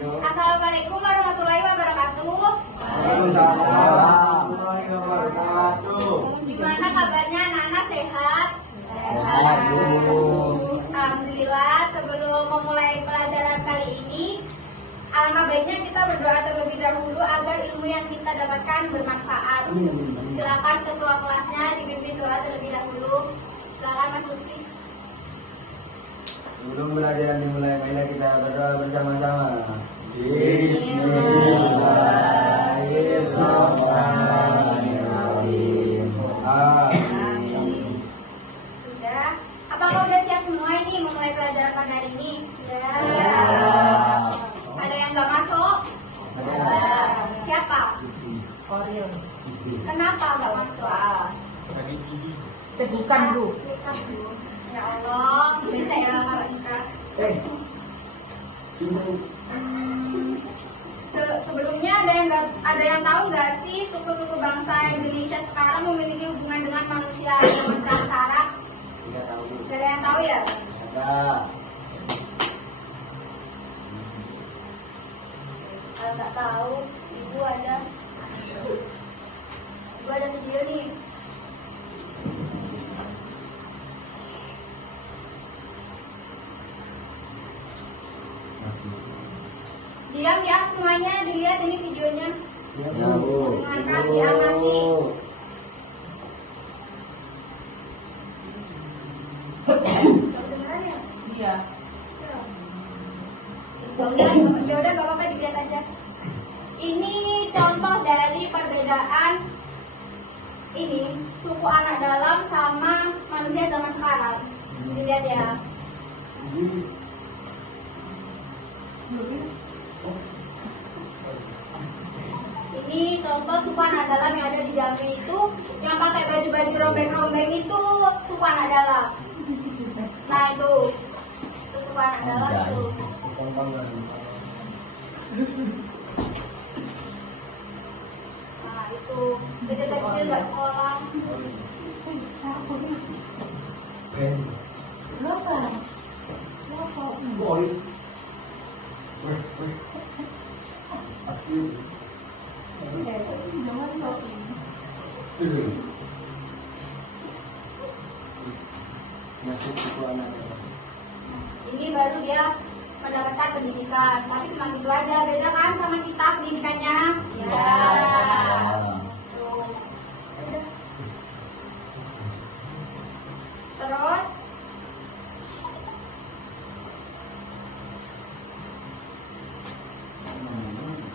Assalamualaikum warahmatullahi wabarakatuh. Waalaikumsalam warahmatullahi wabarakatuh. Gimana kabarnya anak-anak, sehat? Sehat, Bu. Alhamdulillah. Sebelum memulai pelajaran kali ini, alangkah baiknya kita berdoa terlebih dahulu agar ilmu yang kita dapatkan bermanfaat. Silakan ketua kelasnya dipimpin doa terlebih dahulu. Silakan Mas Lutfi. Sebelum pelajaran dimulai, marilah kita berdoa bersama-sama. Bismillahirrahmanirrahim. Amin. Sudah. Apakah sudah siap semua ini memulai pelajaran pada hari ini? Sudah. Ada yang nggak masuk? Siapa? Kenapa nggak masuk? Tegukan dulu. Ya Allah, bisa ya Kak. Sebelumnya ada yang tahu nggak sih suku-suku bangsa Indonesia sekarang memiliki hubungan dengan manusia zaman prasejarah? Tidak tahu. Tidak ada yang tahu ya? Ada. Kalau nggak tahu, ibu ada video nih. Diam ya semuanya, dilihat ini videonya. Ya, Bu. Dengarkan, diamati. Kedengeran ya? Iya. Ya udah, gak apa-apa, dilihat aja. Ini contoh dari perbedaan ini suku anak dalam sama manusia zaman sekarang. Dilihat ya. Ini contoh suku anak dalam yang ada di Jambi itu, yang pakai baju-baju rombeng-rombeng itu suku anak dalam. Nah itu suku anak dalam itu. Nah itu kecil-kecil nggak sekolah. Berapa? Boy. Jangan shopping. Masuk ke anak. Ini baru dia mendapatkan pendidikan, tapi cuma gitu aja, beda kan sama kita pendidikannya. Ya. Tuh. Terus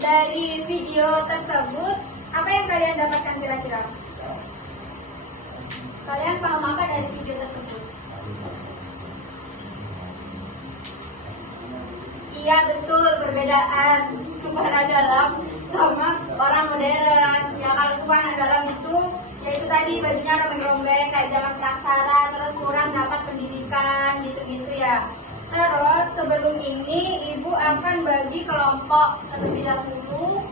dari video tersebut, apa yang kalian dapatkan kira-kira? Kalian paham apa dari video tersebut? Iya betul, perbedaan suku anak dalam sama orang modern. Ya kalau suku anak dalam itu, yaitu tadi bajunya rombeng-rombeng kayak zaman praksara, terus kurang dapat pendidikan gitu-gitu ya. Terus sebelum ini ibu akan bagi kelompok terlebih dahulu.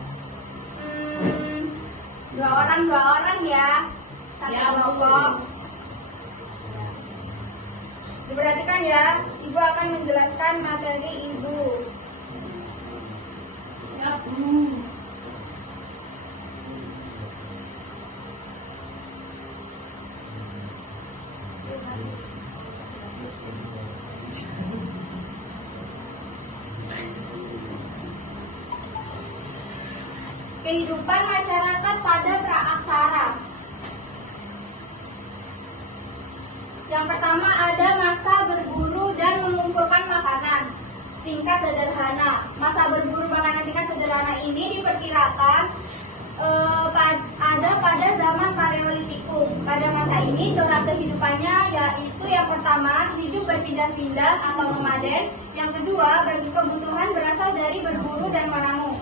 Dua orang ya, satu kelompok. Diperhatikan ya, ibu akan menjelaskan materi ibu. Ya, Kehidupan masyarakat pada praaksara. Yang pertama ada masa berburu dan mengumpulkan makanan. Tingkat sederhana. Masa berburu makanan tingkat sederhana ini diperkirakan ada pada zaman Paleolitikum. Pada masa ini corak kehidupannya yaitu yang pertama hidup berpindah-pindah atau nomaden. Yang kedua bagi kebutuhan berasal dari berburu dan menanam.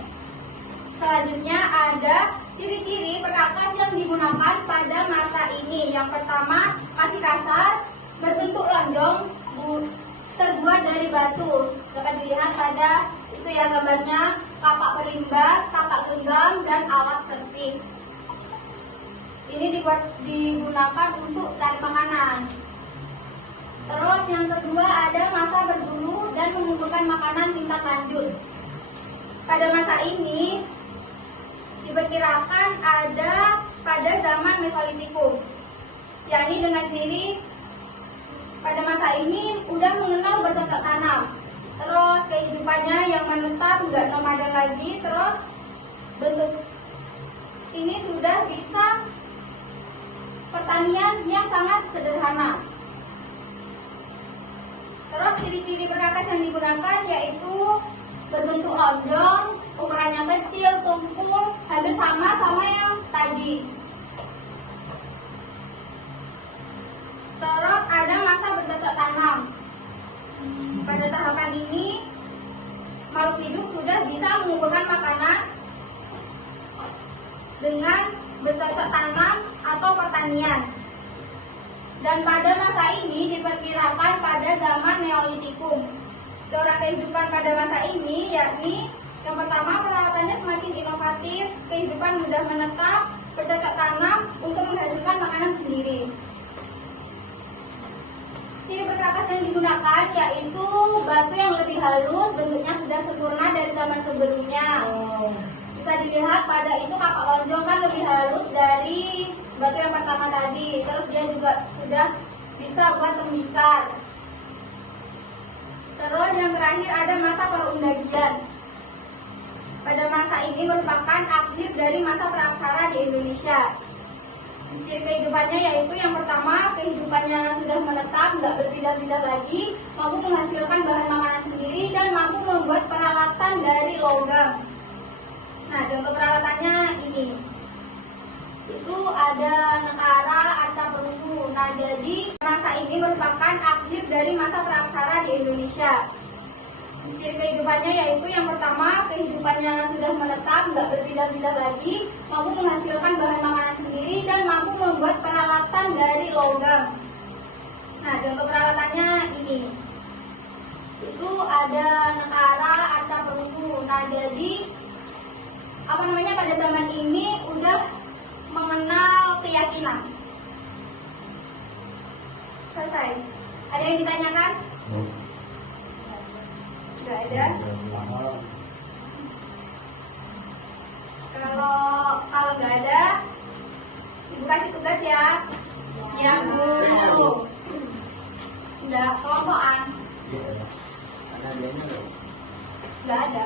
Selanjutnya ada ciri-ciri perkakas yang digunakan pada masa ini. Yang pertama masih kasar, berbentuk lonjong, terbuat dari batu. Dapat dilihat pada itu ya gambarnya, kapak perimbas, kapak genggam, dan alat serping. Ini digunakan untuk cari makanan. Terus yang kedua ada masa berburu dan mengumpulkan makanan tingkat lanjut. masa ini diperkirakan ada pada zaman Mesolitikum, yakni dengan ciri pada masa ini udah mengenal bercocok tanam, terus kehidupannya yang menetap, nggak nomaden lagi, terus bentuk ini sudah bisa pertanian yang sangat sederhana. Terus ciri-ciri perkakas yang digunakan yaitu berbentuk lonjong, ukurannya kecil, tumpul, hampir sama yang tadi. Terus ada masa bercocok tanam. Pada tahapan ini, makhluk hidup sudah bisa mengumpulkan makanan dengan bercocok tanam atau pertanian. Dan pada masa ini diperkirakan pada zaman Neolitikum. Corak kehidupan pada masa ini yakni yang pertama, peralatannya semakin inovatif, kehidupan mudah menetap, bercocok tanam untuk menghasilkan makanan sendiri. Ciri perkakas yang digunakan yaitu batu yang lebih halus, bentuknya sudah sempurna dari zaman sebelumnya. Bisa dilihat pada itu kapak lonjong kan lebih halus dari batu yang pertama tadi. Terus dia juga sudah bisa buat tembikar. Terus yang terakhir ada masa perundagian. Pada masa ini merupakan akhir dari masa praksara di Indonesia. Ciri kehidupannya yaitu yang pertama, kehidupannya sudah menetap, nggak berpindah-pindah lagi, mampu menghasilkan bahan makanan sendiri, dan mampu membuat peralatan dari logam. Nah, contoh peralatannya ini. Itu ada nekara, arca, perunggu. Nah, jadi masa ini merupakan akhir dari masa praksara di Indonesia. Ciri kehidupannya yaitu yang pertama, kehidupannya sudah menetap, nggak berpindah-pindah lagi, mampu menghasilkan bahan makanan sendiri, dan mampu membuat peralatan dari logam. Nah, contoh peralatannya ini. Itu ada nekara, arca, perunggu. Nah, jadi pada zaman ini udah mengenal keyakinan. Selesai. Ada yang ditanyakan? Nggak ada. Kalau nggak ada, Ibu kasih tugas ya. Ya, Bu. Nggak kelompokan. Ada adanya loh. Nggak ada.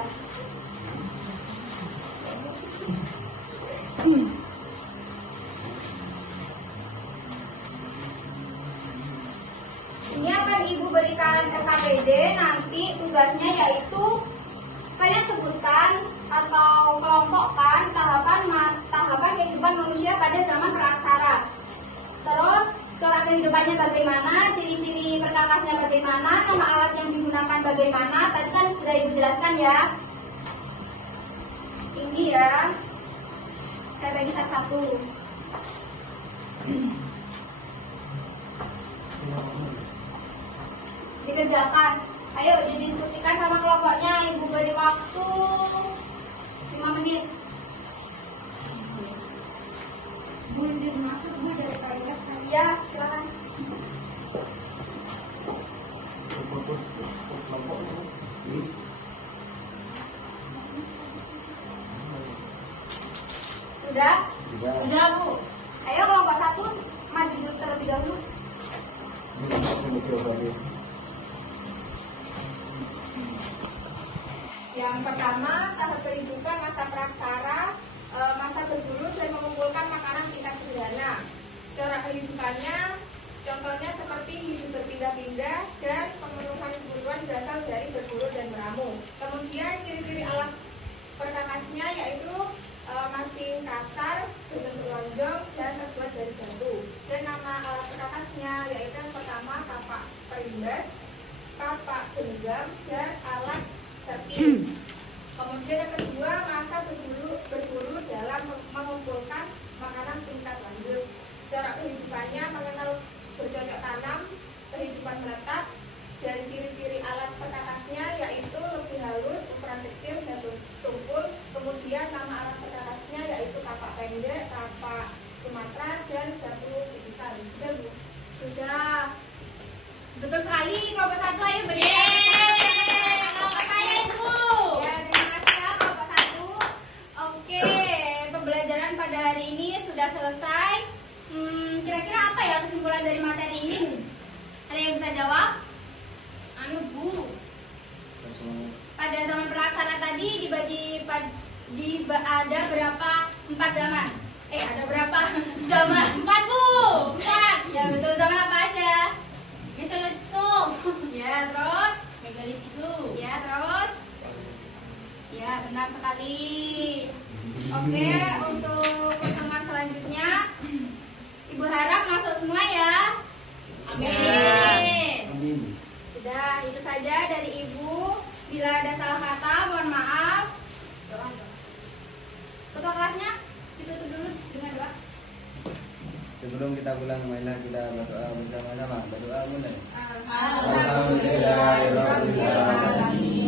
Ini akan Ibu berikan RKPD. Nanti tugasnya yaitu kalian sebutkan atau kelompokkan tahapan kehidupan manusia pada zaman praksara. Terus corak kehidupannya bagaimana, ciri-ciri perkakasnya bagaimana, nama alat yang digunakan bagaimana. Tadi kan sudah Ibu jelaskan ya. Ini ya. Saya bagi satu-satu. Dikerjakan. Ayo didiskusikan sama kelompoknya. Ibu beri waktu 5 menit. Bu, masuk Bu dari kalian. Iya, silakan. Sudah? Sudah, Bu. Ayo kelompok 1 maju terlebih dahulu. Yang pertama, tahap kehidupan masa praksara, masa berburu dan mengumpulkan makanan tingkat sederhana. Corak kehidupannya, contohnya seperti hidup berpindah-pindah dan pemenuhan kebutuhan berasal dari berburu dan meramu. Kemudian ciri-ciri alat perkakasnya yaitu mesin kasar, berbentuk lonjong dan terbuat dari batu. Dan nama alat perkakasnya yaitu yang pertama kapak perimbas, kapak genggam, dan alat serpin. Kemudian yang kedua, masa berburu dalam mengumpulkan makanan tingkat lanjut. Corak kehidupannya mengenal bercocok tanam, kehidupan menetap, dan ciri-ciri alat perkakasnya yaitu lebih halus, ukuran kecil, dan tumpul. Kemudian nama alat perkakasnya yaitu kapak pendek, kapak Sumatera, dan batu pipisan. Sudah Bu? Sudah. Betul sekali. Kelompok 1 ayo beri. Kelompok saya, Ibu. Ya, terima kasih ya kelompok 1. selesai. Kira-kira apa ya kesimpulan dari materi ini? Ada yang bisa jawab? Anu Bu. Pada zaman praksana tadi ada berapa? 4 zaman. Ada berapa zaman? 4 Bu. 4. Ya betul, zaman apa aja? Misalnya itu. Ya, terus? Megalit itu. Ya, terus? Ya, benar sekali. Oke, untuk pertemuan selanjutnya Ibu harap masuk semua ya. Amin. Amin. Sudah, itu saja dari Ibu. Bila ada salah kata, mohon maaf. Ketua kelasnya ditutup dulu dengan doa. Sebelum kita pulang, marilah kita berdoa bersama-sama. Berdoa mulai. Alhamdulillahirobbilalamin.